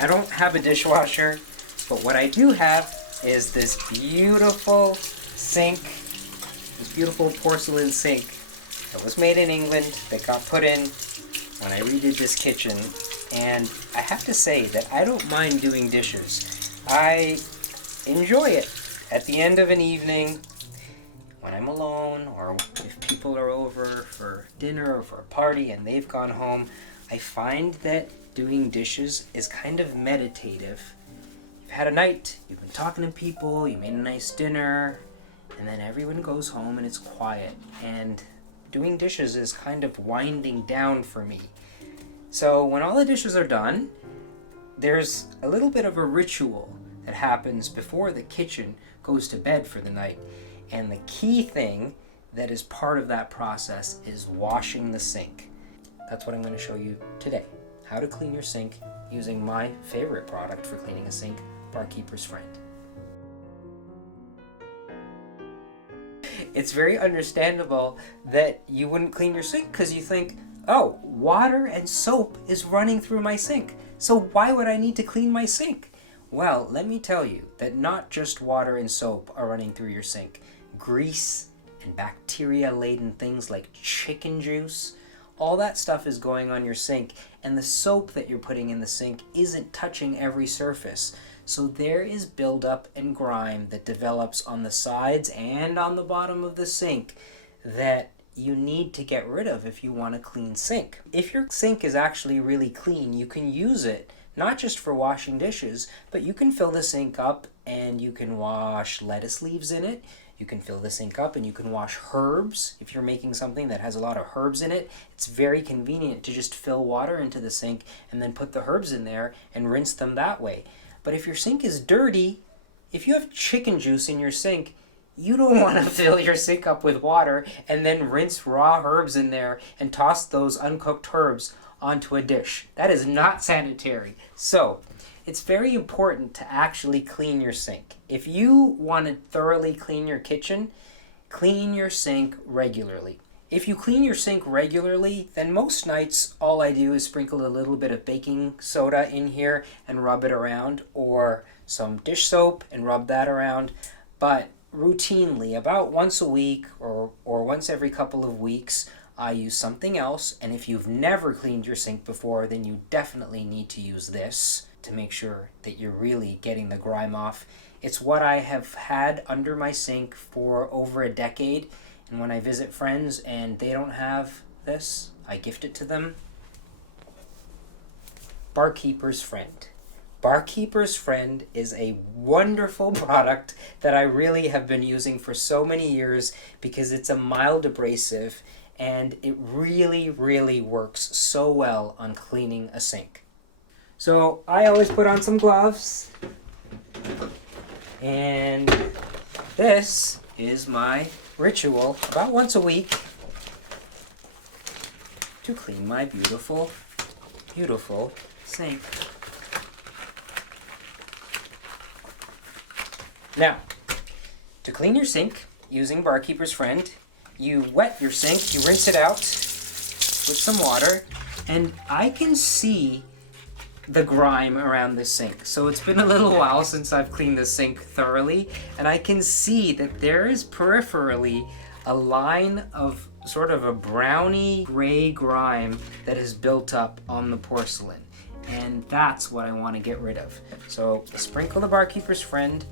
I don't have a dishwasher, but what I do have is this beautiful sink, this beautiful porcelain sink that was made in England, that got put in when I redid this kitchen. And I have to say that I don't mind doing dishes. I enjoy it at the end of an evening when I'm alone, or if people are over for dinner or for a party and they've gone home. I find that doing dishes is kind of meditative. You've had a night, you've been talking to people, you made a nice dinner, and then everyone goes home and it's quiet. And doing dishes is kind of winding down for me. So when all the dishes are done, there's a little bit of a ritual that happens before the kitchen goes to bed for the night. And the key thing that is part of that process is washing the sink. That's what I'm going to show you today. How to clean your sink using my favorite product for cleaning a sink, Barkeeper's Friend. It's very understandable that you wouldn't clean your sink because you think, oh, water and soap is running through my sink, so why would I need to clean my sink? Well, let me tell you that not just water and soap are running through your sink. Grease and bacteria-laden things like chicken juice, all that stuff is going on your sink, and the soap that you're putting in the sink isn't touching every surface. So there is buildup and grime that develops on the sides and on the bottom of the sink that you need to get rid of if you want a clean sink. If your sink is actually really clean, you can use it not just for washing dishes, but you can fill the sink up and you can wash lettuce leaves in it. You can fill the sink up and you can wash herbs. If you're making something that has a lot of herbs in it, it's very convenient to just fill water into the sink and then put the herbs in there and rinse them that way. But if your sink is dirty, if you have chicken juice in your sink, you don't want to fill your sink up with water and then rinse raw herbs in there and toss those uncooked herbs onto a dish. That is not sanitary. So it's very important to actually clean your sink. If you want to thoroughly clean your kitchen, clean your sink regularly. If you clean your sink regularly, then most nights all I do is sprinkle a little bit of baking soda in here and rub it around, or some dish soap and rub that around. But routinely, about once a week or once every couple of weeks, I use something else. And if you've never cleaned your sink before, then you definitely need to use this to make sure that you're really getting the grime off. It's what I have had under my sink for over a decade. And when I visit friends and they don't have this, I gift it to them. Barkeeper's Friend. Barkeeper's Friend is a wonderful product that I really have been using for so many years because it's a mild abrasive and it really, really works so well on cleaning a sink. So I always put on some gloves, and this is my ritual about once a week to clean my beautiful, beautiful sink. Now, to clean your sink using Barkeeper's Friend, you wet your sink, you rinse it out with some water, and I can see the grime around the sink. So it's been a little while since I've cleaned the sink thoroughly, and I can see that there is peripherally a line of sort of a browny gray grime that has built up on the porcelain, and that's what I want to get rid of. So sprinkle the Barkeeper's Friend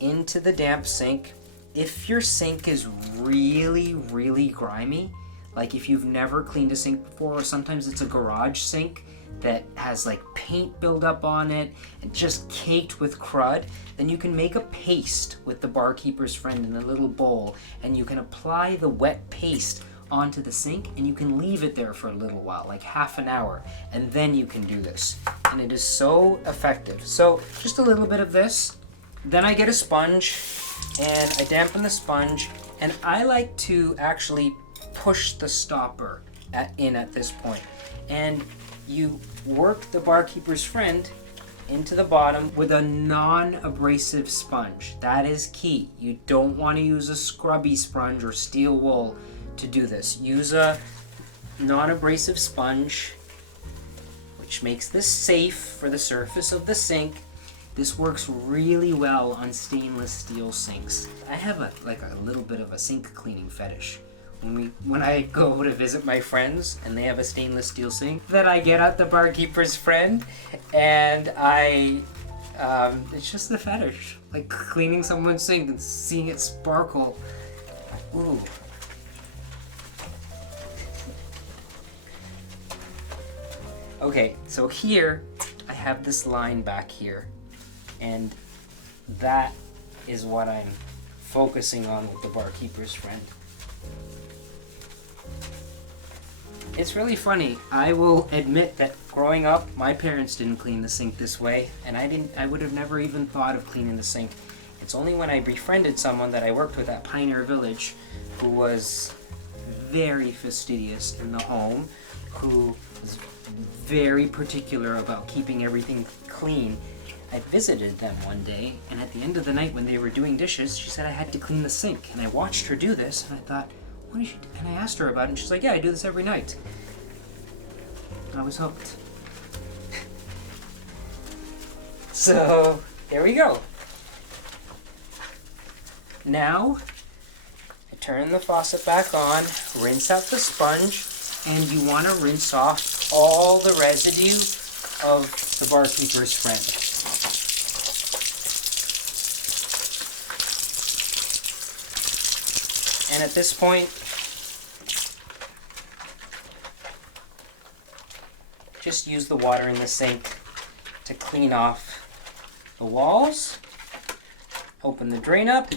into the damp sink. If your sink is really, really grimy, like if you've never cleaned a sink before, or sometimes it's a garage sink that has like paint buildup on it and just caked with crud, then you can make a paste with the Barkeeper's Friend in a little bowl, and you can apply the wet paste onto the sink and you can leave it there for a little while, like half an hour, and then you can do this. And it is so effective. So just a little bit of this. Then I get a sponge and I dampen the sponge, and I like to actually push the stopper in at this point. And you work the Barkeeper's Friend into the bottom with a non-abrasive sponge. That is key. You don't want to use a scrubby sponge or steel wool to do this. Use a non-abrasive sponge, which which makes this safe for the surface of the sink. This works really well on stainless steel sinks. I have a little bit of a sink cleaning fetish. When I go to visit my friends and they have a stainless steel sink, then I get out the barkeeper's friend and it's just the fetish. Like cleaning someone's sink and seeing it sparkle. Ooh. Okay, so here I have this line back here, and that is what I'm focusing on with the barkeeper's friend. It's really funny. I will admit that growing up, my parents didn't clean the sink this way, and I would have never even thought of cleaning the sink. It's only when I befriended someone that I worked with at Pioneer Village who was very fastidious in the home, who was very particular about keeping everything clean. I visited them one day, and at the end of the night when they were doing dishes, she said I had to clean the sink, and I watched her do this, and I thought, what is she do? And I asked her about it, and she's like, yeah, I do this every night. I was hooked. So, there we go. Now, I turn the faucet back on, rinse out the sponge, and you want to rinse off all the residue of the barkeeper's friend. And at this point, just use the water in the sink to clean off the walls. Open the drain up,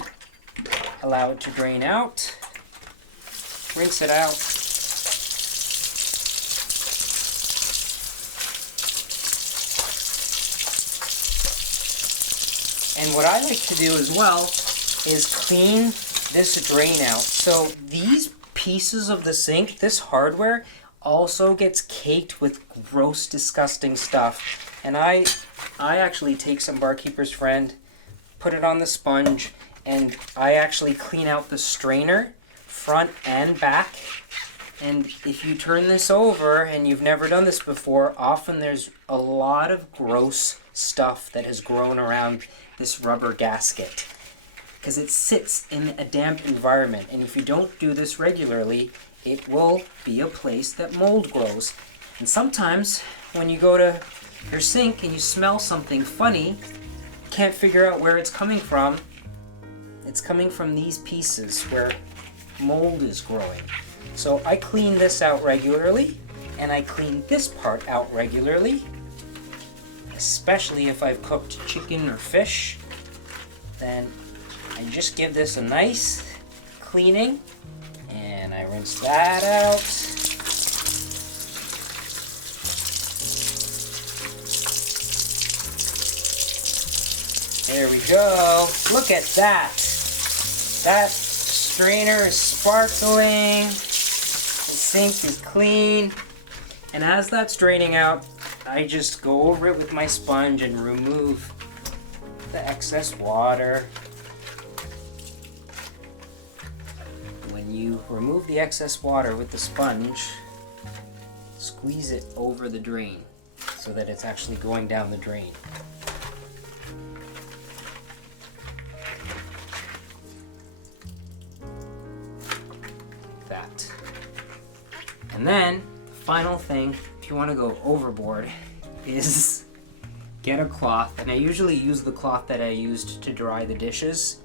allow it to drain out, rinse it out. And what I like to do as well is clean this drain out. So these pieces of the sink, this hardware, also gets caked with gross, disgusting stuff. And I actually take some barkeeper's friend, put it on the sponge, and I actually clean out the strainer, front and back. And if you turn this over and you've never done this before, often there's a lot of gross stuff that has grown around this rubber gasket because it sits in a damp environment, and if you don't do this regularly, it will be a place that mold grows. And sometimes when you go to your sink and you smell something funny, you can't figure out where it's coming from. It's coming from these pieces where mold is growing. So I clean this out regularly, and I clean this part out regularly, especially if I've cooked chicken or fish. Then I just give this a nice cleaning, and I rinse that out. There we go. Look at that. That strainer is sparkling. The sink is clean. And as that's draining out, I just go over it with my sponge and remove the excess water. When you remove the excess water with the sponge, squeeze it over the drain so that it's actually going down the drain. That. And then, the final thing, if you want to go overboard, is get a cloth. And I usually use the cloth that I used to dry the dishes,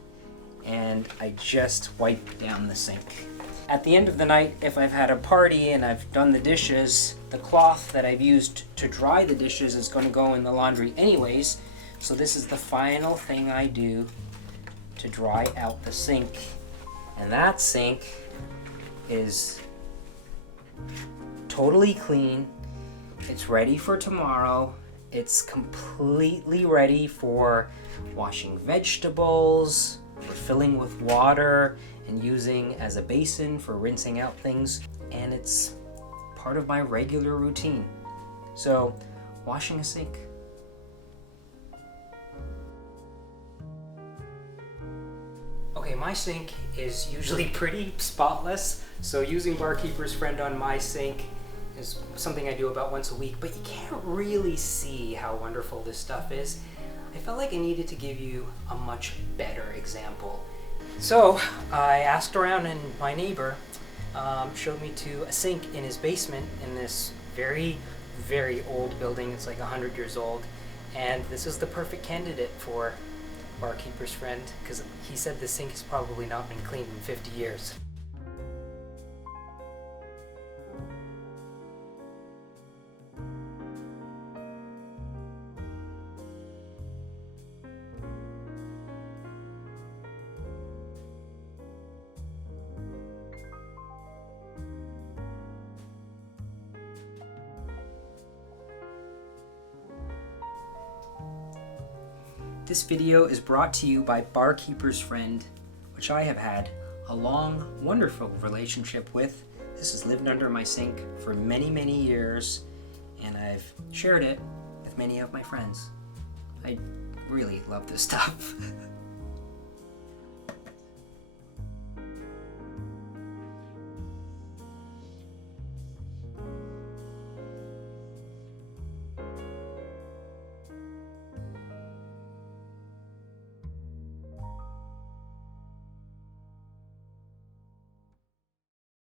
and I just wipe down the sink. At the end of the night, if I've had a party and I've done the dishes, the cloth that I've used to dry the dishes is going to go in the laundry anyways. So this is the final thing I do to dry out the sink. And that sink is totally clean. It's ready for tomorrow. It's completely ready for washing vegetables, refilling with water, and using as a basin for rinsing out things. And it's part of my regular routine. So, washing a sink. Okay, my sink is usually pretty spotless, so using Barkeeper's Friend on my sink is something I do about once a week, but you can't really see how wonderful this stuff is. I felt like I needed to give you a much better example. So I asked around, and my neighbor showed me to a sink in his basement in this very, very old building. It's like 100 years old, and this is the perfect candidate for Barkeeper's Friend, because he said the sink has probably not been cleaned in 50 years. This video is brought to you by Barkeeper's Friend, which I have had a long, wonderful relationship with. This has lived under my sink for many, many years, and I've shared it with many of my friends. I really love this stuff.